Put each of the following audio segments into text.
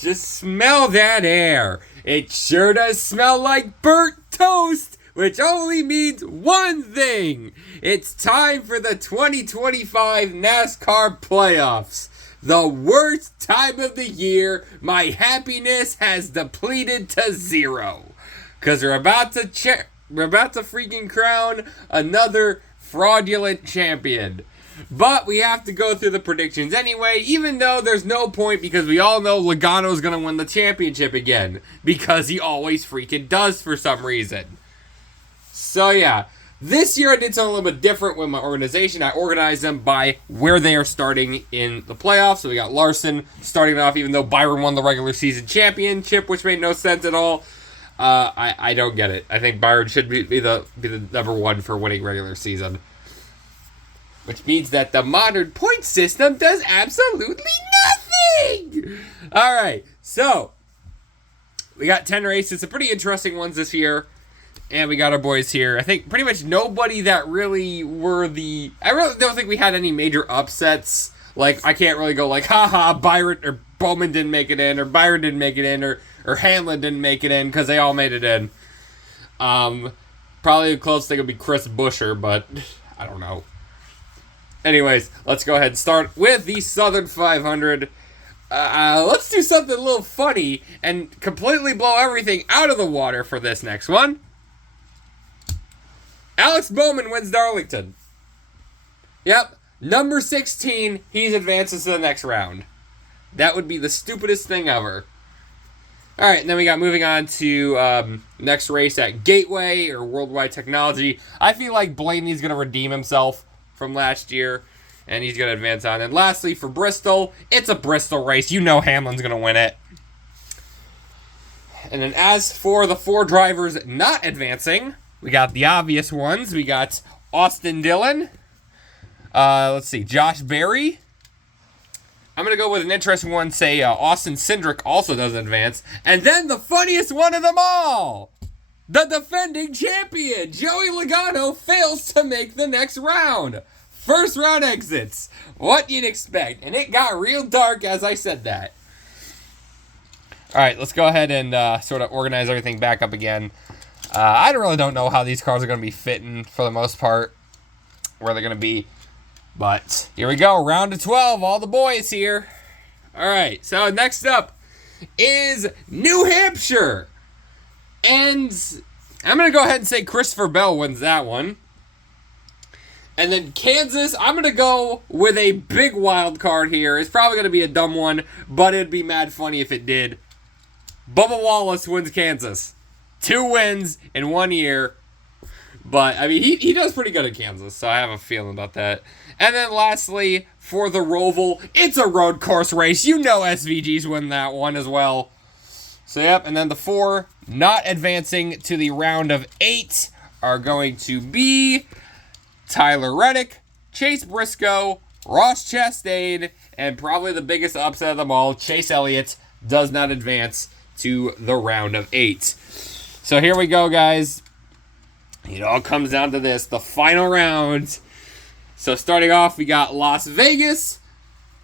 Just smell that air. It sure does smell like burnt toast, which only means one thing. It's time for the 2025 NASCAR playoffs. The worst time of the year. My happiness has depleted to zero. Because we're about to freaking crown another fraudulent champion. But we have to go through the predictions anyway, even though there's no point because we all know Logano's going to win the championship again. Because he always freaking does for some reason. So yeah, this year I did something a little bit different with my organization. I organized them by where they are starting in the playoffs. So we got Larson starting off, even though Byron won the regular season championship, which made no sense at all. I don't get it. I think Byron should be the number one for winning regular season. Which means that the modern point system does absolutely nothing! Alright, so we got 10 races, some pretty interesting ones this year. And we got our boys here. I think pretty much nobody that really were the... I really don't think we had any major upsets. Like, I can't really go like, haha, Byron or Bowman didn't make it in, or Byron didn't make it in, or Hamlin didn't make it in, because they all made it in. Probably the closest thing would be Chris Buescher, but I don't know. Anyways, let's go ahead and start with the Southern 500. Let's do something a little funny and completely blow everything out of the water for this next one. Alex Bowman wins Darlington. Yep, number 16, he advances to the next round. That would be the stupidest thing ever. Alright, and then we got moving on to next race at Gateway or Worldwide Technology. I feel like Blaney's going to redeem himself from last year, and he's going to advance on. And lastly, for Bristol, it's a Bristol race. You know Hamlin's going to win it. And then as for the 4 drivers not advancing, we got the obvious ones. We got Austin Dillon. Let's see, Josh Berry. I'm going to go with an interesting one, say Austin Cindric also doesn't advance. And then the funniest one of them all, the defending champion, Joey Logano, fails to make the next round. First round exits. What you'd expect. And it got real dark as I said that. Alright, let's go ahead and sort of organize everything back up again. I really don't know how these cars are going to be fitting for the most part. Where they're going to be. But here we go. Round of 12. All the boys here. Alright, so next up is New Hampshire. And I'm going to go ahead and say Christopher Bell wins that one. And then Kansas, I'm going to go with a big wild card here. It's probably going to be a dumb one, but it'd be mad funny if it did. Bubba Wallace wins Kansas. 2 wins in 1 year. But, I mean, he does pretty good at Kansas, so I have a feeling about that. And then lastly, for the Roval, it's a road course race. You know SVG's win that one as well. So, yep, and then the 4 not advancing to the round of 8 are going to be Tyler Reddick, Chase Briscoe, Ross Chastain, and probably the biggest upset of them all, Chase Elliott, does not advance to the round of 8. So here we go, guys. It all comes down to this, the final round. So starting off, we got Las Vegas.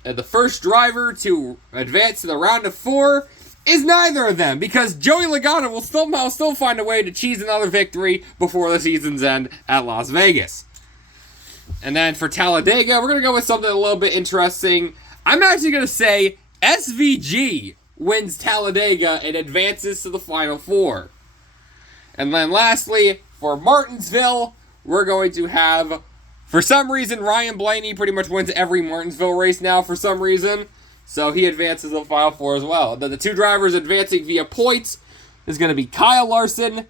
And the first driver to advance to the round of 4 is neither of them, because Joey Logano will somehow still find a way to cheese another victory before the season's end at Las Vegas. And then for Talladega, we're going to go with something a little bit interesting. I'm actually going to say SVG wins Talladega and advances to the Final 4. And then lastly, for Martinsville, we're going to have, for some reason, Ryan Blaney pretty much wins every Martinsville race now for some reason. So he advances to the Final 4 as well. Then the 2 drivers advancing via points is going to be Kyle Larson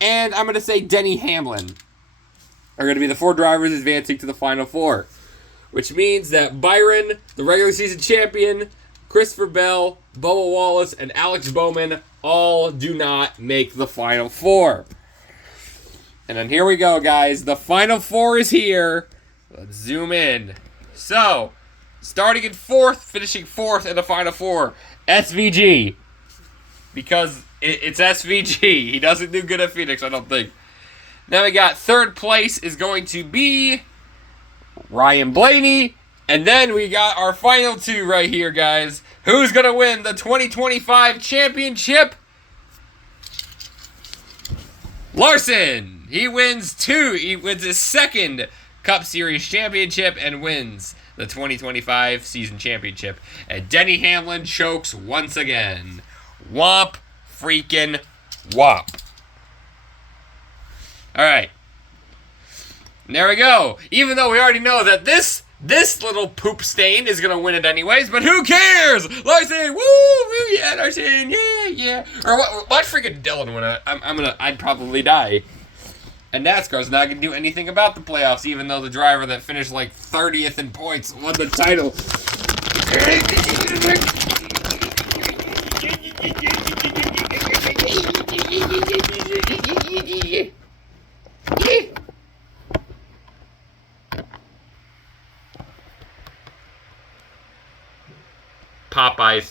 and I'm going to say Denny Hamlin are going to be the 4 drivers advancing to the Final 4. Which means that Byron, the regular season champion, Christopher Bell, Bubba Wallace, and Alex Bowman all do not make the Final 4. And then here we go, guys. The Final 4 is here. Let's zoom in. So, starting in 4th, finishing 4th in the Final 4, SVG. Because it's SVG. He doesn't do good at Phoenix, I don't think. Now we got 3rd place is going to be Ryan Blaney. And then we got our final two right here, guys. Who's going to win the 2025 championship? Larson. He wins two. He wins his second Cup Series championship and wins the 2025 season championship. And Denny Hamlin chokes once again. Womp freaking womp. All right. And there we go. Even though we already know that this little poop stain is going to win it anyways, but who cares? Larson, woo, yeah, Larson, yeah. Or what freaking Dylan win? I'd probably die. And NASCAR's not going to do anything about the playoffs, even though the driver that finished like 30th in points won the title. Popeyes.